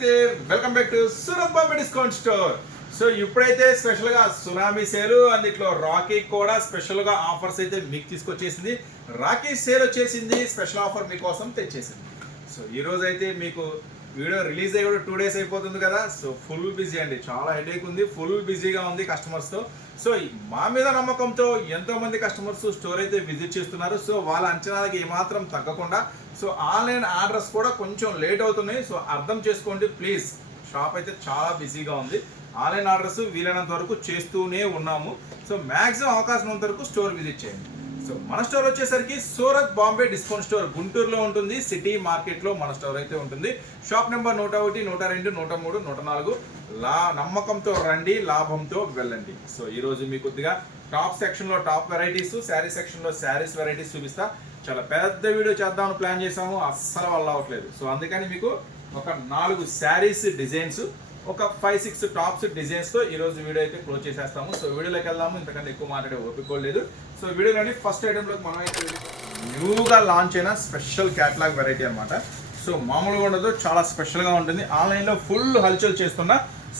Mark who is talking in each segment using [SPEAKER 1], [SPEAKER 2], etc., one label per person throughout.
[SPEAKER 1] నమస్తే welcome back to Surat Bombay discount store so ఇప్పుడైతే స్పెషల్గా సునామీ సేల్ అందులో రాఖీ కూడా స్పెషల్గా ఆఫర్స్ అయితే మీకు తీసుకొచ్చేసింది. రాఖీ సేల్ వచ్చేసింది స్పెషల్ ఆఫర్ మీకోసం తెచ్చేసింది. సో ఈరోజైతే అయితే మీకు వీడియో రిలీజ్ అయ్యి కూడా టూ డేస్ అయిపోతుంది కదా. సో ఫుల్ బిజీ అండి. చాలా హెడేక్ ఉంది. ఫుల్ బిజీగా ఉంది కస్టమర్స్తో సో మా మీద నమ్మకంతో ఎంతో మంది కస్టమర్స్ స్టోర్ అయితే విజిట్ చేస్తున్నారు. సో వాళ్ళ అంచనాలకి ఏమాత్రం తగ్గకుండా. సో ఆన్లైన్ ఆర్డర్స్ కూడా కొంచెం లేట్ అవుతున్నాయి. సో అర్థం చేసుకోండి ప్లీజ్. షాప్ అయితే చాలా బిజీగా ఉంది. ఆన్లైన్ ఆర్డర్స్ వీలైనంత వరకు చేస్తూనే ఉన్నాము. సో మ్యాక్సిమం అవకాశం ఉన్నంత వరకు స్టోర్ విజిట్ చేయండి. సో మన స్టోర్ వచ్చేసరికి సూరత్ బాంబే డిస్కౌంట్ స్టోర్ గుంటూరులో ఉంటుంది సిటీ మార్కెట్లో మన స్టోర్ అయితే ఉంటుంది. షాప్ నెంబర్ నూట ఒకటి నూట రెండు నూట మూడు నూట నాలుగు. లా నమ్మకంతో రండి లాభంతో వెళ్ళండి. సో ఈరోజు మీ మీకు కొద్దిగా టాప్ సెక్షన్లో టాప్ వెరైటీస్ శారీ సెక్షన్లో శారీస్ వెరైటీస్ చూపిస్తా. చాలా పెద్ద వీడియో చేద్దామని ప్లాన్ చేసాము అస్సలు వల్ల అవ్వట్లేదు. సో అందుకని మీకు ఒక నాలుగు శారీస్ డిజైన్స్ ఒక ఫైవ్ సిక్స్ టాప్స్ డిజైన్స్తో ఈరోజు ఈ రోజు వీడియో అయితే క్లోజ్ చేసేస్తాము. సో వీడియోలోకి వెళ్దాము ఇంతకంటే ఎక్కువ మాట్లాడే ఓపిక లేదు. సో వీడియోలోని ఫస్ట్ ఐటెంలోకి మనం అయితే న్యూగా లాంచ్ అయిన స్పెషల్ క్యాటలాగ్ వెరైటీ అన్నమాట. సో మామూలుగా ఉండదు చాలా స్పెషల్గా ఉంటుంది. ఆన్లైన్లో ఫుల్ హల్చల్ చేస్తున్న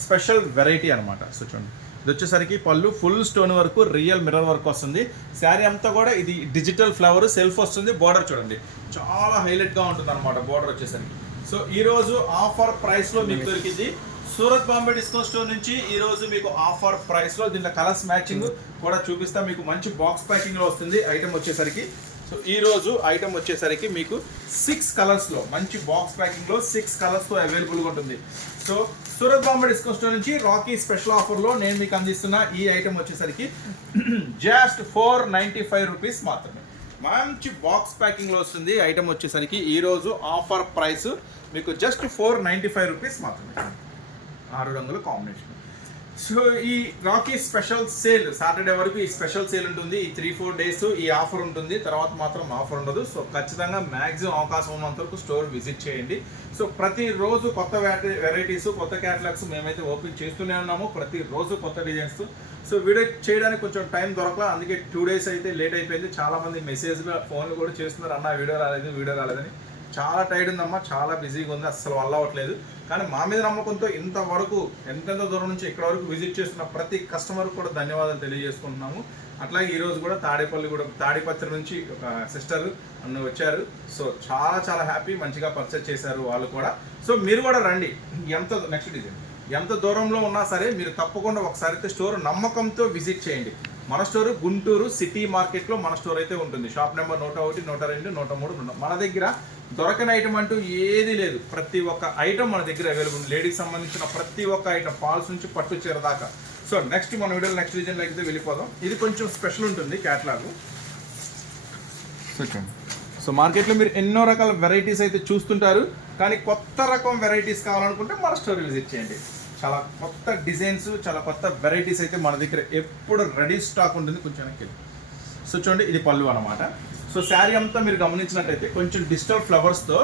[SPEAKER 1] స్పెషల్ వెరైటీ అన్నమాట. సో చూడండి ఇది వచ్చేసరికి పళ్ళు ఫుల్ స్టోన్ వరకు రియల్ మిర్రర్ వర్క్ వస్తుంది. శారీ అంతా కూడా ఇది డిజిటల్ ఫ్లవర్ సెల్ఫ్ వస్తుంది. బార్డర్ చూడండి చాలా హైలైట్గా ఉంటుంది అనమాట బార్డర్ వచ్చేసరికి. సో ఈ రోజు ఆఫర్ ప్రైస్లో మీకు దొరికింది సూరత్ బాంబే డిస్కౌంట్ స్టోర్ నుంచి ఈ రోజు మీకు ఆఫర్ ప్రైస్లో దీంట్లో కలర్స్ మ్యాచింగ్ కూడా చూపిస్తా. మీకు మంచి బాక్స్ ప్యాకింగ్లో వస్తుంది ఐటమ్ వచ్చేసరికి. సో ఈ రోజు ఐటమ్ వచ్చేసరికి మీకు సిక్స్ కలర్స్లో మంచి బాక్స్ ప్యాకింగ్లో సిక్స్ కలర్స్తో అవైలబుల్గా ఉంటుంది. So Surat Bombay discount store నుంచి రాకీ స్పెషల్ ఆఫర్లో నేను మీకు అందిస్తున్న ఈ ఐటమ్ వచ్చేసరికి just four ninety five rupees మాత్రమే. మంచి బాక్స్ ప్యాకింగ్లో వస్తుంది ఐటమ్ వచ్చేసరికి. ఈ రోజు ఆఫర్ ప్రైస్ మీకు just four ninety five rupees మాత్రమే. ఆరు రంగుల కాంబినేషన్ సో ఈ రాకీ స్పెషల్ సేల్ సాటర్డే వరకు ఈ స్పెషల్ సేల్ ఉంటుంది. ఈ త్రీ ఫోర్ డేస్ ఈ ఆఫర్ ఉంటుంది. తర్వాత మాత్రం ఆఫర్ ఉండదు. సో ఖచ్చితంగా మ్యాక్సిమం అవకాశం ఉన్నంత వరకు స్టోర్ విజిట్ చేయండి. సో ప్రతిరోజు కొత్త వెరైటీస్ కొత్త క్యాటలాగ్స్ మేమైతే ఓపెన్ చేస్తూనే ఉన్నాము. ప్రతిరోజు కొత్త డిజైన్స్ సో వీడియో చేయడానికి కొంచెం టైం దొరకలా. అందుకే టూ డేస్ అయితే లేట్ అయిపోయింది. చాలామంది మెసేజ్లో ఫోన్లు కూడా చేస్తున్నారు. అన్న వీడియో రాలేదు వీడియో రాలేదని. చాలా టైర్డ్ ఉందమ్మా చాలా బిజీగా ఉంది అస్సలు వల్ల అవ్వట్లేదు. కానీ మా మీద నమ్మకంతో ఇంతవరకు ఎంతెంత దూరం నుంచి ఇక్కడ వరకు విజిట్ చేస్తున్న ప్రతి కస్టమర్ కూడా ధన్యవాదాలు తెలియజేసుకుంటున్నాము. అట్లాగే ఈరోజు కూడా తాడేపల్లి కూడా తాడిపత్రి నుంచి ఒక సిస్టర్ అన్న వచ్చారు. సో చాలా చాలా హ్యాపీ మంచిగా పర్చేస్ చేశారు వాళ్ళు కూడా. సో మీరు కూడా రండి. ఎంత నెక్స్ట్ డిజైన్ ఎంత దూరంలో ఉన్నా సరే మీరు తప్పకుండా ఒకసారి అయితే స్టోర్ నమ్మకంతో విజిట్ చేయండి. మన స్టోర్ గుంటూరు సిటీ మార్కెట్లో మన స్టోర్ అయితే ఉంటుంది. షాప్ నెంబర్ నూట ఒకటి నూట రెండు నూట మూడు మన దగ్గర దొరకని ఐటమ్ అంటూ ఏది లేదు. ప్రతి ఒక్క ఐటమ్ మన దగ్గర అవైలబుల్ లేడీకి సంబంధించిన ప్రతి ఒక్క ఐటమ్ ఫాల్స్ నుంచి పట్టు చీర దాకా. సో నెక్స్ట్ మన వీడియోలో నెక్స్ట్ డిజైన్ అయితే వెళ్ళిపోదాం. ఇది కొంచెం స్పెషల్ ఉంటుంది క్యాట్లాగ్ సో మార్కెట్లో మీరు ఎన్నో రకాల వెరైటీస్ అయితే చూస్తుంటారు. కానీ కొత్త రకం వెరైటీస్ కావాలనుకుంటే మన స్టోర్ విజిట్ చేయండి. చాలా కొత్త డిజైన్స్ చాలా కొత్త వెరైటీస్ అయితే మన దగ్గర ఎప్పుడు రెడీ స్టాక్ ఉంటుంది. కొంచెం. సో చూడండి ఇది పళ్ళు అనమాట సో శారీ అంతా మీరు గమనించినట్టయితే కొంచెం డిజిటల్ ఫ్లవర్స్తో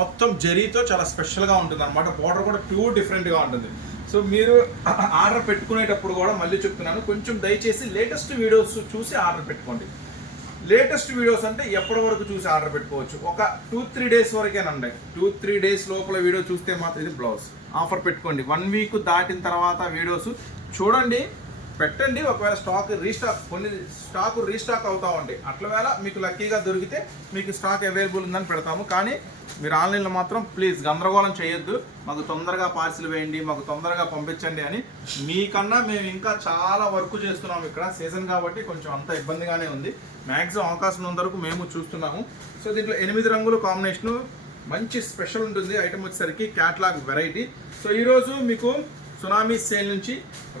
[SPEAKER 1] మొత్తం జరీతో చాలా స్పెషల్గా ఉంటుంది అనమాట బార్డర్ కూడా ప్యూర్ డిఫరెంట్గా ఉంటుంది. సో మీరు ఆర్డర్ పెట్టుకునేటప్పుడు కూడా మళ్ళీ చెప్తున్నాను కొంచెం దయచేసి లేటెస్ట్ వీడియోస్ చూసి ఆర్డర్ పెట్టుకోండి. లేటెస్ట్ వీడియోస్ అంటే ఎప్పటి వరకు చూసి ఆర్డర్ పెట్టుకోవచ్చు? ఒక టూ త్రీ డేస్ వరకేనండి. టూ త్రీ డేస్ లోపల వీడియో చూస్తే మాత్రం ఇది బ్లౌజ్ ఆఫర్ పెట్టుకోండి. వన్ వీక్ దాటిన తర్వాత వీడియోస్ చూడండి పెట్టండి ఒకవేళ స్టాక్ రీస్టాక్ కొన్ని స్టాక్ రీస్టాక్ అవుతా ఉంటాయి అట్ల వేళ మీకు లక్కీగా దొరికితే మీకు స్టాక్ అవైలబుల్ ఉందని పెడతాము. కానీ మీరు ఆన్లైన్లో మాత్రం ప్లీజ్ గందరగోళం చేయొద్దు. మాకు తొందరగా పార్సిల్ వేయండి మాకు తొందరగా పంపించండి అని మీకన్నా మేము ఇంకా చాలా వర్క్ చేస్తున్నాము ఇక్కడ. సీజన్ కాబట్టి కొంచెం అంత ఇబ్బందిగానే ఉంది. మ్యాక్సిమం అవకాశం ఉన్న వరకు మేము చూస్తున్నాము. సో దీంట్లో ఎనిమిది రంగుల కాంబినేషను మంచి స్పెషల్ ఉంటుంది. ఐటమ్ వచ్చేసరికి క్యాట్లాగ్ వెరైటీ సో ఈరోజు మీకు సునామీ సేల్ నుంచి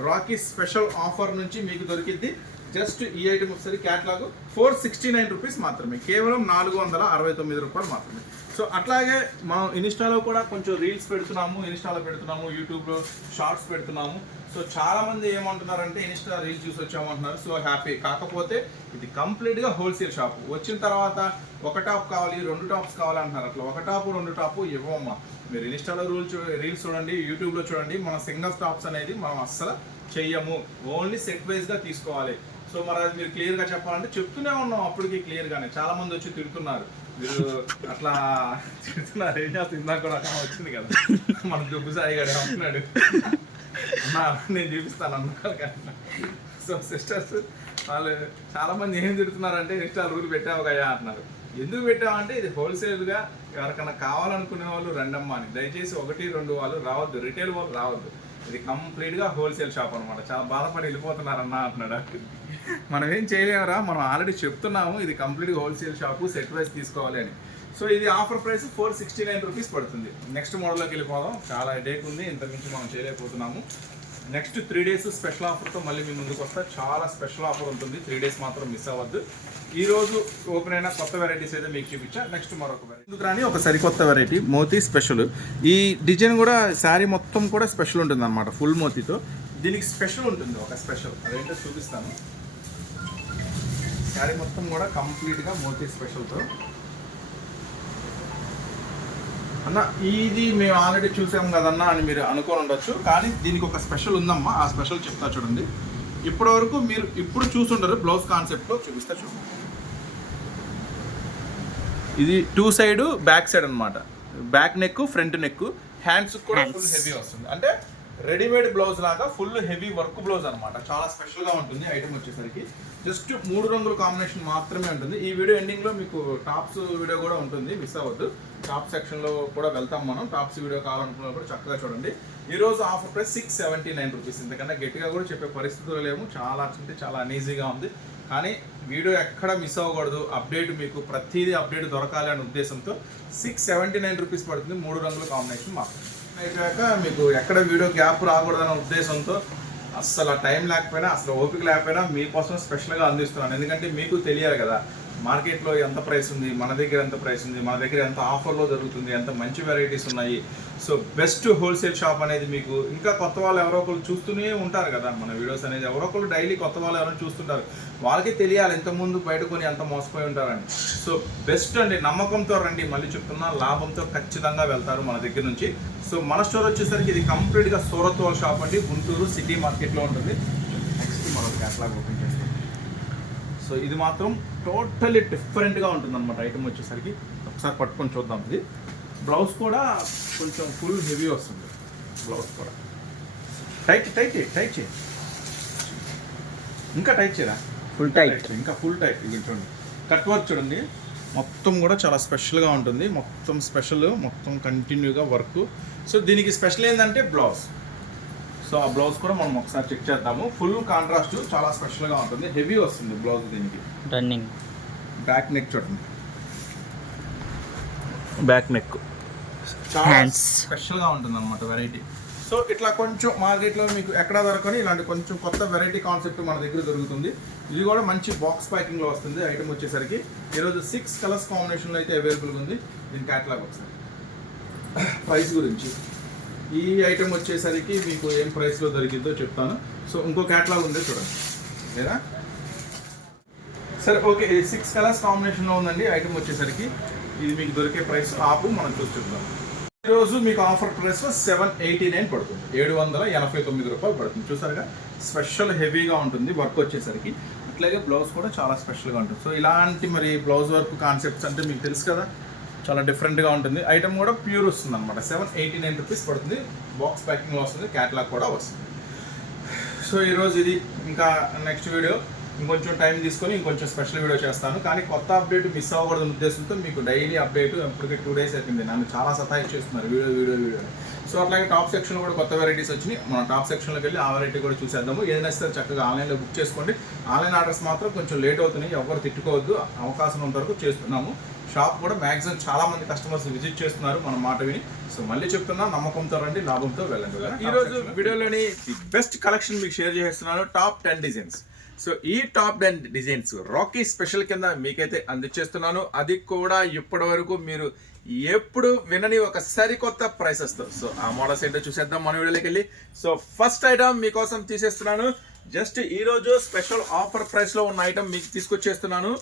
[SPEAKER 1] రాకీ స్పెషల్ ఆఫర్ నుంచి మీకు దొరికింది జస్ట్ ఈ ఐటమ్ ఒకసారి catalogue. Four sixty nine rupees మాత్రమే. కేవలం నాలుగు వందల అరవై తొమ్మిది రూపాయలు మాత్రమే. సో అట్లాగే మనం ఇన్స్టాలో కూడా కొంచెం రీల్స్ పెడుతున్నాము ఇన్స్టాలో పెడుతున్నాము యూట్యూబ్లో షార్ట్స్ పెడుతున్నాము. సో చాలా మంది ఏమంటున్నారంటే ఇన్స్టా రీల్స్ చూసి వచ్చామంటున్నారు. సో హ్యాపీ కాకపోతే ఇది కంప్లీట్గా హోల్సేల్ షాప్ వచ్చిన తర్వాత ఒక టాప్ కావాలి రెండు టాప్స్ కావాలంటున్నారు అట్లా ఒక టాప్ రెండు టాపు ఇవ్వమ్మా మీరు ఇన్స్టాలో రూల్స్ చూ రీల్స్ చూడండి యూట్యూబ్లో చూడండి మన సింగిల్ టాప్స్ అనేది మనం అస్సలు చెయ్యము. ఓన్లీ సెట్ వైజ్గా తీసుకోవాలి. సో మరి అది మీరు క్లియర్గా చెప్పాలంటే చెప్తూనే ఉన్నాం అప్పటికి క్లియర్గానే చాలామంది వచ్చి తిడుతున్నారు. మీరు అట్లా తిడుతున్నారు. ఏం చేస్తుంది ఇందాక కూడా అక్కడ వచ్చింది కదా. మన దుబ్బు సాయి గారు అంటున్నాడు. నేను చూపిస్తాను అన్నా సో సిస్టర్స్ వాళ్ళు చాలా మంది ఏం తిడుతున్నారంటే ఇన్స్టాల్ రూల్ పెట్టావు కదా అంటున్నారు. ఎందుకు పెట్టామంటే ఇది హోల్సేల్గా ఎవరికైనా కావాలనుకునే వాళ్ళు రెండమ్మా అని. దయచేసి ఒకటి రెండు వాళ్ళు రావద్దు. రిటైల్ వాళ్ళు రావద్దు. ఇది కంప్లీట్గా హోల్సేల్ షాప్ అనమాట చాలా బాధపడి వెళ్ళిపోతున్నారన్న అంటున్నాడు మనం ఏం చేయలేమరా మనం ఆల్రెడీ చెప్తున్నాము ఇది కంప్లీట్గా హోల్సేల్ షాపు సెట్ వైస్ తీసుకోవాలి అని. సో ఇది offer price four sixty nine rupees పడుతుంది. నెక్స్ట్ మోడల్లోకి వెళ్ళిపోదాం. చాలా డేక్ ఉంది ఇంతకుమించి మనం చేయలేకపోతున్నాము. నెక్స్ట్ త్రీ డేస్ స్పెషల్ ఆఫర్తో మళ్ళీ మీ ముందుకు వస్తా. చాలా స్పెషల్ ఆఫర్ ఉంటుంది. త్రీ డేస్ మాత్రం మిస్ అవ్వద్దు. ఈ రోజు ఓపెన్ అయిన కొత్త వెరైటీస్ అయితే మీకు చూపించా. నెక్స్ట్ మరొక వెరైటీ ఎందుకు రాని ఒక సరికొత్త వెరైటీ మోతీ స్పెషల్. ఈ డిజైన్ కూడా శారీ మొత్తం కూడా స్పెషల్ ఉంటుంది అనమాట ఫుల్ మోతీతో. దీనికి స్పెషల్ ఉంటుంది ఒక స్పెషల్. అదేంటో చూపిస్తాను. శారీ మొత్తం కూడా కంప్లీట్గా మోతీ స్పెషల్తో. అన్న ఇది మేము ఆల్రెడీ చూసాం కదన్నా అని మీరు అనుకొని ఉండొచ్చు కానీ దీనికి ఒక స్పెషల్ ఉందమ్మా ఆ స్పెషల్ చెప్తా చూడండి. ఇప్పటి వరకు మీరు ఇప్పుడు చూసుంటారు బ్లౌజ్ కాన్సెప్ట్లో చూపిస్తా చూడండి. ఇది టూ సైడ్ బ్యాక్ సైడ్ అన్నమాట. Back neck front neck hands కూడా. ఫుల్ హెవీ వస్తుంది. అంటే రెడీమేడ్ బ్లౌజ్ లాగా ఫుల్ హెవీ వర్క్ బ్లౌజ్ అనమాట చాలా స్పెషల్గా ఉంటుంది ఐటమ్ వచ్చేసరికి. జస్ట్ మూడు రంగుల కాంబినేషన్ మాత్రమే ఉంటుంది. ఈ వీడియో ఎండింగ్లో మీకు టాప్స్ వీడియో కూడా ఉంటుంది. మిస్ అవ్వద్దు. టాప్ సెక్షన్లో కూడా వెళ్తాం మనం. టాప్స్ వీడియో కావాలనుకున్నా కూడా చక్కగా చూడండి. ఈ రోజు offer price six seventy nine rupees ఇంతకన్నా గట్టిగా కూడా చెప్పే పరిస్థితులు లేవు. చాలా అంటే చాలా అనీజీగా ఉంది. కానీ వీడియో ఎక్కడ మిస్ అవ్వకూడదు. అప్డేట్ మీకు ప్రతిదీ అప్డేట్ దొరకాలి అనే ఉద్దేశంతో సిక్స్ సెవెంటీ నైన్ రూపీస్ పడుతుంది. మూడు రంగుల కాంబినేషన్ మాత్రమే. అయిపోయాక మీకు ఎక్కడ వీడియో గ్యాప్ రాకూడదనే ఉద్దేశంతో అస్సలు టైం లేకపోయినా అసలు ఓపిక లేకపోయినా మీకోసం స్పెషల్గా అందిస్తున్నాను. ఎందుకంటే మీకు తెలియాలి కదా మార్కెట్లో ఎంత ప్రైస్ ఉంది మన దగ్గర ఎంత ప్రైస్ ఉంది మన దగ్గర ఎంత ఆఫర్లో దొరుకుతుంది ఎంత మంచి వెరైటీస్ ఉన్నాయి. సో బెస్ట్ హోల్సేల్ షాప్ అనేది మీకు ఇంకా కొత్త వాళ్ళు ఎవరో ఒకరు చూస్తూనే ఉంటారు కదా మన వీడియోస్ అనేది. ఎవరో ఒకరు డైలీ కొత్త వాళ్ళు ఎవరైనా చూస్తుంటారు. వాళ్ళకి తెలియాలి ఇంతకుముందు బయట కొని ఎంత మోసపోయి ఉంటారని. సో బెస్ట్ అండి నమ్మకంతో రండి. మళ్ళీ చెప్తున్నా లాభంతో ఖచ్చితంగా వెళ్తారు మన దగ్గర నుంచి. సో మన స్టోర్ వచ్చేసరికి ఇది కంప్లీట్గా సూరత్ వాళ్ళ షాప్ అండి. గుంటూరు సిటీ మార్కెట్లో ఉంటుంది. నెక్స్ట్ మరో క్యాట్లాగ్ ఓపెన్ చేస్తాం. సో ఇది మాత్రం టోటల్లీ డిఫరెంట్గా ఉంటుంది అనమాట ఐటమ్ వచ్చేసరికి. ఒకసారి పట్టుకొని చూద్దాం ఇది. బ్లౌజ్ కూడా కొంచెం ఫుల్ హెవీ వస్తుంది. బ్లౌజ్ కూడా. టైట్ టైట్ టైట్ చేయి. ఇంకా టైట్ చేయరా?
[SPEAKER 2] ఫుల్ టైట్
[SPEAKER 1] ఇంకా ఫుల్ టైట్. ఇది చూడండి. కట్ వర్క్ చూడండి. మొత్తం కూడా చాలా స్పెషల్గా ఉంటుంది. మొత్తం స్పెషల్ మొత్తం కంటిన్యూగా వర్క్ సో దీనికి స్పెషల్ ఏంటంటే బ్లౌజ్ సో ఆ బ్లౌజ్ కూడా మనం ఒకసారి చెక్ చేద్దాము. ఫుల్ కాంట్రాస్ట్ చాలా స్పెషల్గా ఉంటుంది. హెవీ వస్తుంది బ్లౌజ్ దీనికి.
[SPEAKER 2] రన్నింగ్
[SPEAKER 1] బ్యాక్ నెక్ చూడండి. Back neck
[SPEAKER 2] Hands.
[SPEAKER 1] స్పెషల్గా ఉంటుంది అనమాట వెరైటీ సో ఇట్లా కొంచెం మార్కెట్లో మీకు ఎక్కడ దొరకని ఇలాంటి కొంచెం కొత్త వెరైటీ కాన్సెప్ట్ మన దగ్గర దొరుకుతుంది. ఇది కూడా మంచి బాక్స్ ప్యాకింగ్లో వస్తుంది ఐటమ్ వచ్చేసరికి. ఈరోజు సిక్స్ కలర్స్ కాంబినేషన్లో అయితే అవైలబుల్గా ఉంది. దీని క్యాటలాగ్ ఒకసారి. ప్రైస్ గురించి. ఈ ఐటమ్ వచ్చేసరికి మీకు ఏం ప్రైస్లో దొరికిందో చెప్తాను. సో ఇంకో క్యాటలాగ్ ఉంది చూడండి. లేదా? సరే ఓకే సిక్స్ కలర్స్ కాంబినేషన్లో ఉందండి. ఐటమ్ వచ్చేసరికి ఇది మీకు దొరికే ప్రైస్ ఆపు మనం చూసి చూద్దాం ఈరోజు మీకు offer price seven eighty nine పడుతుంది. ఏడు వందల ఎనభై తొమ్మిది రూపాయలు పడుతుంది. చూసారుగా స్పెషల్ హెవీగా ఉంటుంది వర్క్ వచ్చేసరికి. అట్లాగే బ్లౌజ్ కూడా చాలా స్పెషల్గా ఉంటుంది. సో ఇలాంటి మరి బ్లౌజ్ వర్క్ కాన్సెప్ట్స్ అంటే మీకు తెలుసు కదా చాలా డిఫరెంట్గా ఉంటుంది. ఐటమ్ కూడా ప్యూర్ వస్తుంది అనమాట సెవెన్ ఎయిటీ నైన్ రూపీస్ పడుతుంది. బాక్స్ ప్యాకింగ్లో వస్తుంది క్యాటలాగ్ కూడా వస్తుంది. సో ఈరోజు ఇది ఇంకా నెక్స్ట్ వీడియో ఇంకొంచెం టైం తీసుకొని ఇంకొంచెం స్పెషల్ వీడియో చేస్తాను. కానీ కొత్త అప్డేట్ మిస్ అవ్వకూడదు ఉద్దేశంతో మీకు డైలీ అప్డేట్ ఇప్పటికే టూ డేస్ అయిపోయింది. నన్ను చాలా సతాయి చేస్తున్నారు. Video video video. సో అట్లాగే టాప్ సెక్షన్లో కూడా కొత్త వెరైటీస్ వచ్చినాయి. మనం టాప్ సెక్షన్లోకి వెళ్ళి ఆ వెరైటీ కూడా చూసేద్దాము. ఏదైనా సరే చక్కగా ఆన్లైన్లో బుక్ చేసుకోండి. ఆన్లైన్ ఆర్డర్స్ మాత్రం కొంచెం లేట్ అవుతున్నాయి. ఎవరు తిట్టుకోవద్దు. అవకాశం ఉన్నంత వరకు చేస్తున్నాము. షాప్ కూడా మ్యాక్సిమం చాలా మంది కస్టమర్స్ విజిట్ చేస్తున్నారు మన మాట విని. సో మళ్ళీ చెప్తున్నా నమ్మకంతో రండి లాభంతో వెళ్ళండి. ఈ రోజు వీడియోలోని బెస్ట్ కలెక్షన్ మీకు షేర్ చేస్తున్నాను. టాప్ టెన్ డిజైన్స్ సో ఈ top ten designs Rakhi special కింద మీకైతే అందించేస్తున్నాను అది కూడా ఇప్పటి వరకు మీరు ఎప్పుడు వినని ఒక సరికొత్త ప్రైసెస్తో సో ఆ మోడల్స్ ఏంటో చూసేద్దాం. మన వీడియోలోకి వెళ్ళి. సో ఫస్ట్ ఐటమ్ మీకోసం తీసేస్తున్నాను. జస్ట్ ఈరోజు స్పెషల్ ఆఫర్ ప్రైస్లో ఉన్న ఐటమ్ మీకు తీసుకొచ్చేస్తున్నాను.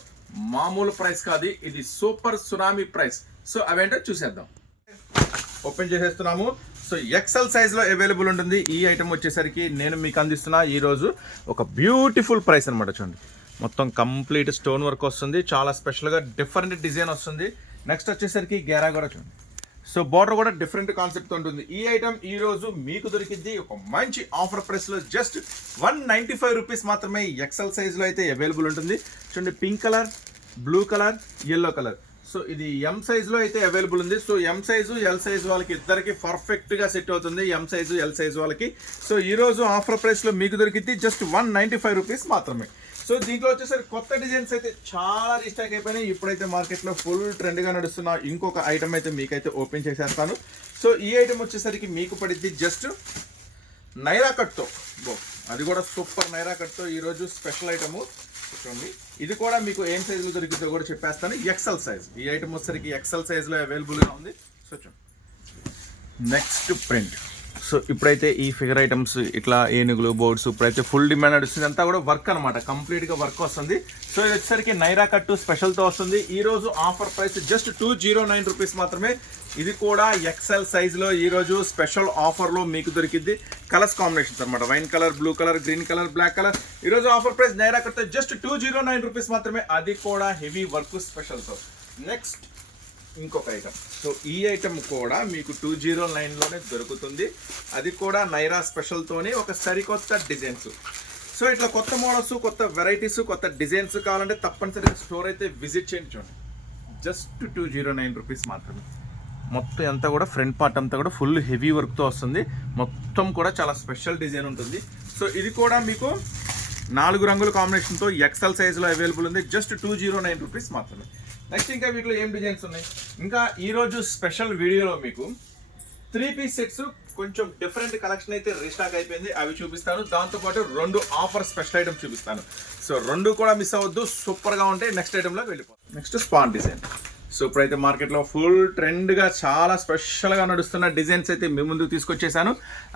[SPEAKER 1] మామూలు ప్రైస్ కాదు. ఇది సూపర్ సునామీ ప్రైస్ సో అవేంటో చూసేద్దాం. ఓపెన్ చేసేస్తున్నాము. సో ఎక్సెల్ సైజ్లో అవైలబుల్ ఉంటుంది. ఈ ఐటమ్ వచ్చేసరికి నేను మీకు అందిస్తున్న ఈ రోజు ఒక బ్యూటిఫుల్ ప్రైస్ అనమాట చూడండి. మొత్తం కంప్లీట్ స్టోన్ వర్క్ వస్తుంది. చాలా స్పెషల్గా డిఫరెంట్ డిజైన్ వస్తుంది. నెక్స్ట్ వచ్చేసరికి గేరా కూడా చూడండి. సో బార్డర్ కూడా డిఫరెంట్ కాన్సెప్ట్ ఉంటుంది. ఈ ఐటమ్ ఈ రోజు మీకు దొరికింది ఒక మంచి ఆఫర్ ప్రైస్లో just one ninety five rupees మాత్రమే ఎక్సెల్ సైజ్లో అయితే అవైలబుల్ ఉంటుంది. చూడండి pink colour blue colour yellow colour so ఇది ఎం సైజులో అయితే అవైలబుల్ ఉంది. So M size L size వాళ్ళకి ఇద్దరికి పర్ఫెక్ట్గా సెట్ అవుతుంది. ఎం సైజు ఎల్ సైజ్ వాళ్ళకి. సో ఈ రోజు ఆఫర్ ప్రైస్లో మీకు దొరికింది just one ninety five rupees మాత్రమే. సో దీంట్లో వచ్చేసరికి కొత్త డిజైన్స్ అయితే చాలా రీస్టాక్ అయిపోయినాయి. ఇప్పుడైతే మార్కెట్లో ఫుల్ ట్రెండ్గా నడుస్తున్న ఇంకొక ఐటమ్ అయితే మీకైతే ఓపెన్ చేసేస్తాను. సో ఈ ఐటమ్ వచ్చేసరికి మీకు పడిద్ది జస్ట్ నైరా కట్తో. బో అది కూడా సూపర్ నైరా కట్తో. ఈరోజు స్పెషల్ ఐటము చూడండి ఇది కూడా మీకు ఏం సైజులో దొరికిందో కూడా చెప్పేస్తాను. ఎక్సెల్ సైజ్ ఈ ఐటమ్ వచ్చేసరికి ఎక్సెల్ సైజ్లో అవైలబుల్గా ఉంది. సో చూడండి నెక్స్ట్ ప్రింట్ సో ఇప్పుడైతే ఈ ఫిగర్ ఐటమ్స్ ఇట్లా ఏనుగులు బోర్డ్స్ ఇప్పుడైతే ఫుల్ డిమాండ్ నడుస్తుంది. అంతా కూడా వర్క్ అనమాట కంప్లీట్గా వర్క్ వస్తుంది. సో ఇది వచ్చేసరికి నైరా కట్టు స్పెషల్తో వస్తుంది. ఈరోజు offer price just two zero nine rupees మాత్రమే. ఇది కూడా ఎక్సెల్ సైజులో ఈరోజు స్పెషల్ ఆఫర్లో మీకు దొరికింది కలర్స్ కాంబినేషన్స్ అనమాట wine colour blue colour green colour black colour ఈ రోజు offer price Naira cut just two zero nine rupees మాత్రమే. అది కూడా హెవీ వర్క్ స్పెషల్తో నెక్స్ట్ ఇంకొక ఐటమ్ సో ఈ ఐటమ్ కూడా మీకు టూ జీరో నైన్లోనే దొరుకుతుంది. అది కూడా నైరా స్పెషల్తోనే ఒక సరికొత్త డిజైన్స్ సో ఇట్లా కొత్త మోడల్స్ కొత్త వెరైటీస్ కొత్త డిజైన్స్ కావాలంటే తప్పనిసరిగా స్టోర్ అయితే విజిట్ చేయండి చూడండి. Just two zero nine rupees మాత్రమే. మొత్తం అంతా కూడా ఫ్రంట్ పార్ట్ అంతా కూడా ఫుల్ హెవీ వర్క్తో వస్తుంది. మొత్తం కూడా చాలా స్పెషల్ డిజైన్ ఉంటుంది. సో ఇది కూడా మీకు నాలుగు రంగుల కాంబినేషన్తో ఎక్సెల్ సైజులో అవైలబుల్ ఉంది. Just two zero nine rupees మాత్రమే. నెక్స్ట్ ఇంకా వీటిలో ఏం డిజైన్స్ ఉన్నాయి? ఇంకా ఈరోజు స్పెషల్ వీడియోలో మీకు త్రీ పీస్ సెట్స్ కొంచెం డిఫరెంట్ కలెక్షన్ అయితే రీస్టాక్ అయిపోయింది. అవి చూపిస్తాను. దాంతోపాటు రెండు ఆఫర్ స్పెషల్ ఐటమ్ చూపిస్తాను. సో రెండు కూడా మిస్ అవ్వద్దు. సూపర్గా ఉంటాయి. నెక్స్ట్ ఐటమ్లో వెళ్ళిపోతాం నెక్స్ట్ స్పాన్ డిజైన్ సో ఇప్పుడైతే మార్కెట్లో ఫుల్ ట్రెండ్గా చాలా స్పెషల్గా నడుస్తున్న డిజైన్స్ అయితే మీ ముందుకు తీసుకొచ్చేసాను.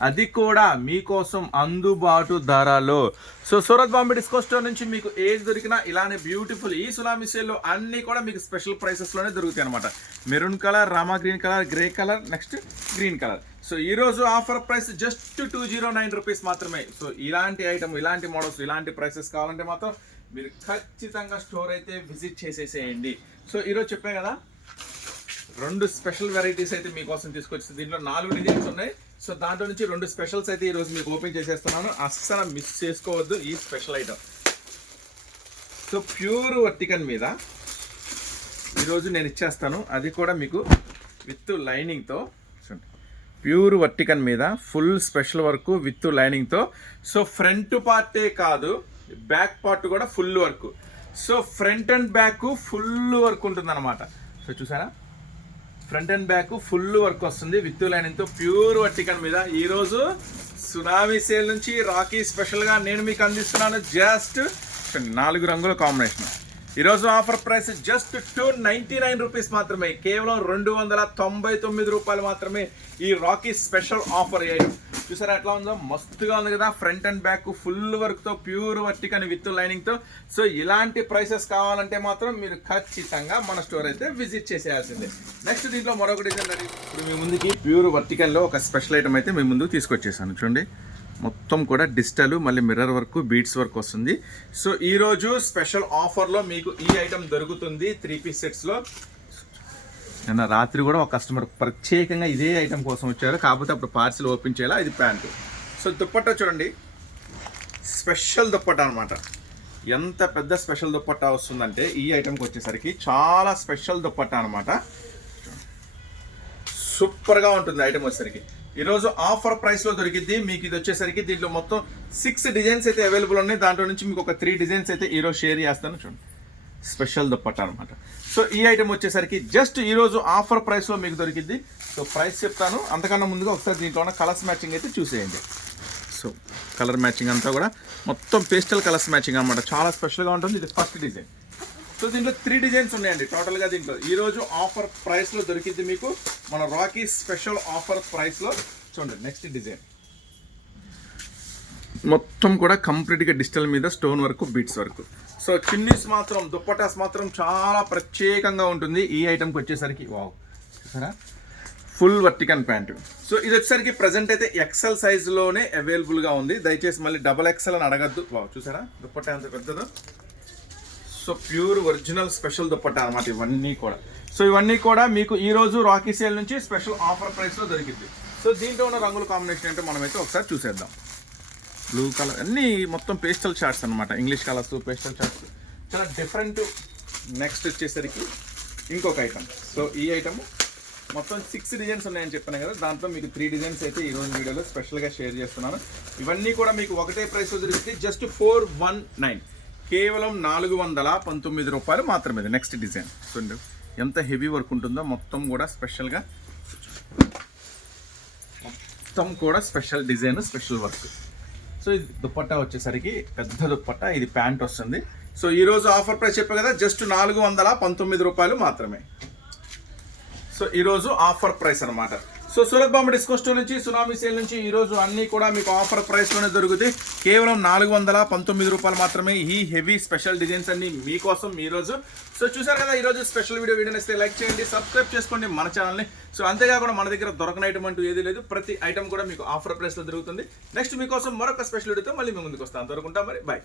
[SPEAKER 1] అది కూడా మీకోసం అందుబాటు ధరలో. So Surat Bombay disco store నుంచి మీకు ఏది దొరికినా ఇలానే బ్యూటిఫుల్ ఈ సునామీ సేల్లో అన్నీ కూడా మీకు స్పెషల్ ప్రైసెస్లోనే దొరుకుతాయి అనమాట maroon colour Rama green colour grey colour next green colour so ఈరోజు offer price just two zero nine rupees మాత్రమే. సో ఇలాంటి ఐటమ్ ఇలాంటి మోడల్స్ ఇలాంటి ప్రైసెస్ కావాలంటే మాత్రం మీరు ఖచ్చితంగా స్టోర్ అయితే విజిట్ చేసేసేయండి. సో ఈరోజు చెప్పాను కదా రెండు స్పెషల్ వెరైటీస్ అయితే మీకోసం తీసుకొచ్చింది. దీంట్లో నాలుగు డిజైన్స్ ఉన్నాయి. సో దాంట్లో నుంచి రెండు స్పెషల్స్ అయితే ఈరోజు మీకు ఓపెన్ చేసేస్తున్నాను. అస్సలు మిస్ చేసుకోవద్దు ఈ స్పెషల్ ఐటమ్. సో ప్యూర్ వర్టికన్ మీద ఈరోజు నేను ఇచ్చేస్తాను. అది కూడా మీకు విత్ లైనింగ్తో చూడండి. ప్యూర్ వర్టికన్ మీద ఫుల్ స్పెషల్ వర్క్ విత్ లైనింగ్తో సో ఫ్రంట్ పార్టే కాదు బ్యాక్ పార్ట్ కూడా full work. So front and back full work ఉంటుంది అనమాట సో చూసారా? Front and back full work వస్తుంది విత్ లైనింగ్తో ప్యూర్ వర్టికన్ మీద. ఈరోజు సునామీ సేల్ నుంచి రాకీ స్పెషల్గా నేను మీకు అందిస్తున్నాను. జస్ట్ నాలుగు రంగుల కాంబినేషన్. ఈరోజు offer price just two ninety nine rupees మాత్రమే. కేవలం రెండు వందల తొంభై తొమ్మిది రూపాయలు మాత్రమే ఈ రాకీ స్పెషల్ ఆఫర్ అయ్యాయి. చూసారా ఎట్లా ఉందో? మస్తుగా ఉంది కదా. ఫ్రంట్ అండ్ బ్యాక్ ఫుల్ వర్క్తో ప్యూర్ వర్టికన్ విత్ లైనింగ్తో. సో ఇలాంటి ప్రైసెస్ కావాలంటే మాత్రం మీరు ఖచ్చితంగా మన స్టోర్ అయితే విజిట్ చేసేయాల్సిందే. నెక్స్ట్ దీంట్లో మరొక డిజైన్ రెడీ. ఇప్పుడు మీ ముందుకి ప్యూర్ వర్టికల్లో ఒక స్పెషల్ ఐటమ్ అయితే మీ ముందుకు తీసుకొచ్చేసాను. చూడండి. మొత్తం కూడా డిజిటల్ మళ్ళీ మిర్రర్ వర్క్ బీట్స్ వర్క్ వస్తుంది. సో ఈరోజు స్పెషల్ ఆఫర్లో మీకు ఈ ఐటమ్ దొరుకుతుంది త్రీ పీస్ సెట్స్లో నిన్న రాత్రి కూడా ఒక కస్టమర్ ప్రత్యేకంగా ఇదే ఐటమ్ కోసం వచ్చారు. కాకపోతే అప్పుడు పార్సిల్ ఓపెన్ చేయాలా? ఇది ప్యాంటు. సో దుప్పట్టా చూడండి. స్పెషల్ దుప్పట్టా అనమాట ఎంత పెద్ద స్పెషల్ దుప్పట్టా వస్తుందంటే ఈ ఐటమ్కి వచ్చేసరికి చాలా స్పెషల్ దుప్పట్టా అనమాట సూపర్గా ఉంటుంది ఐటమ్ వచ్చేసరికి. ఈరోజు ఆఫర్ ప్రైస్లో దొరికింది మీకు ఇది వచ్చేసరికి దీంట్లో మొత్తం సిక్స్ డిజైన్స్ అయితే అవైలబుల్ ఉన్నాయి. దాంట్లో నుంచి మీకు ఒక త్రీ డిజైన్స్ అయితే ఈరోజు షేర్ చేస్తాను చూడండి. స్పెషల్ దుప్పట్ట అనమాట సో ఈ ఐటమ్ వచ్చేసరికి జస్ట్ ఈరోజు ఆఫర్ ప్రైస్లో మీకు దొరికింది సో ప్రైస్ చెప్తాను. అంతకన్నా ముందుగా ఒకసారి దీంట్లో ఉన్న కలర్స్ మ్యాచింగ్ అయితే చూసేయండి. సో కలర్ మ్యాచింగ్ అంతా కూడా మొత్తం పేస్టల్ కలర్స్ మ్యాచింగ్ అనమాట చాలా స్పెషల్గా ఉంటుంది. ఇది ఫస్ట్ డిజైన్ సో దీంట్లో త్రీ డిజైన్స్ ఉన్నాయండి. టోటల్గా దీంట్లో. ఈరోజు ఆఫర్ ప్రైస్లో దొరికింది మీకు మన రాకీ స్పెషల్ ఆఫర్ ప్రైస్లో చూడండి నెక్స్ట్ డిజైన్ మొత్తం కూడా కంప్లీట్గా డిజిటల్ మీద stone work beads work. So Chinni's మాత్రం దుప్పటాస్ మాత్రం చాలా ప్రత్యేకంగా ఉంటుంది. ఈ ఐటమ్కి వచ్చేసరికి వావ్ చూసారా? ఫుల్ వర్టికన్ ప్యాంటు సో ఇది వచ్చేసరికి ప్రజెంట్ అయితే ఎక్సెల్ సైజులోనే అవైలబుల్గా ఉంది. దయచేసి మళ్ళీ డబల్ ఎక్సెల్ అని అడగద్దు. వావ్ చూసారా? దుప్పట్టా ఎంత పెద్దదో? So pure original special dupatta అనమాట ఇవన్నీ కూడా. సో ఇవన్నీ కూడా మీకు ఈ రోజు రాకీ సేల్ నుంచి స్పెషల్ ఆఫర్ ప్రైస్లో దొరికింది సో దీంట్లో ఉన్న రంగుల కాంబినేషన్ ఏంటో మనమైతే ఒకసారి చూసేద్దాం. బ్లూ కలర్ అన్నీ మొత్తం పేస్టల్ చార్ట్స్ అనమాట ఇంగ్లీష్ కలర్స్ పేస్టల్ చార్ట్స్ చాలా డిఫరెంట్ నెక్స్ట్ వచ్చేసరికి ఇంకొక ఐటమ్ సో ఈ ఐటమ్ మొత్తం సిక్స్ డిజైన్స్ ఉన్నాయని చెప్పాను కదా దాంట్లో మీకు త్రీ డిజైన్స్ అయితే ఈ రోజు వీడియోలో స్పెషల్గా షేర్ చేస్తున్నాను. ఇవన్నీ కూడా మీకు ఒకటే ప్రైస్ దొరికితే జస్ట్ ఫోర్ వన్ నైన్ కేవలం నాలుగు వందల పంతొమ్మిది రూపాయలు మాత్రమే. నెక్స్ట్ డిజైన్ చూడండి. ఎంత హెవీ వర్క్ ఉంటుందో మొత్తం కూడా స్పెషల్గా మొత్తం కూడా special design special work so ఇది దుప్పట్టా వచ్చేసరికి పెద్ద దుప్పట్టా. ఇది ప్యాంట్ వస్తుంది. సో ఈ రోజు ఆఫర్ ప్రైస్ చెప్పే కదా జస్ట్ నాలుగు వందల పంతొమ్మిది రూపాయలు మాత్రమే. సో ఈరోజు ఆఫర్ ప్రైస్ అన్నమాట. So Surat Bombay disco store నుంచి సునామీ సేల్ నుంచి ఈరోజు అన్నీ కూడా మీకు ఆఫర్ ప్రైస్లోనే దొరుకుతాయి. కేవలం నాలుగు వందల పంతొమ్మిది రూపాయలు మాత్రమే ఈ హెవీ స్పెషల్ డిజైన్స్ అన్ని మీకోసం ఈ రోజు. సో చూసారు కదా ఈ రోజు స్పెషల్ వీడియో వీడియో ఇస్తే లైక్ చేయండి సబ్స్క్రైబ్ చేసుకోండి మన ఛానల్ని సో అంతేకాకుండా మన దగ్గర దొరకని ఐటమ్ అంటూ ఏది లేదు. ప్రతి ఐటమ్ కూడా మీకు ఆఫర్ ప్రైస్లో దొరుకుతుంది. నెక్స్ట్ మీకోసం మరొక స్పెషల్ వీడియోతో మళ్ళీ మీ ముందుకు వస్తాను. దొరుకుంటాం మరి. బాయ్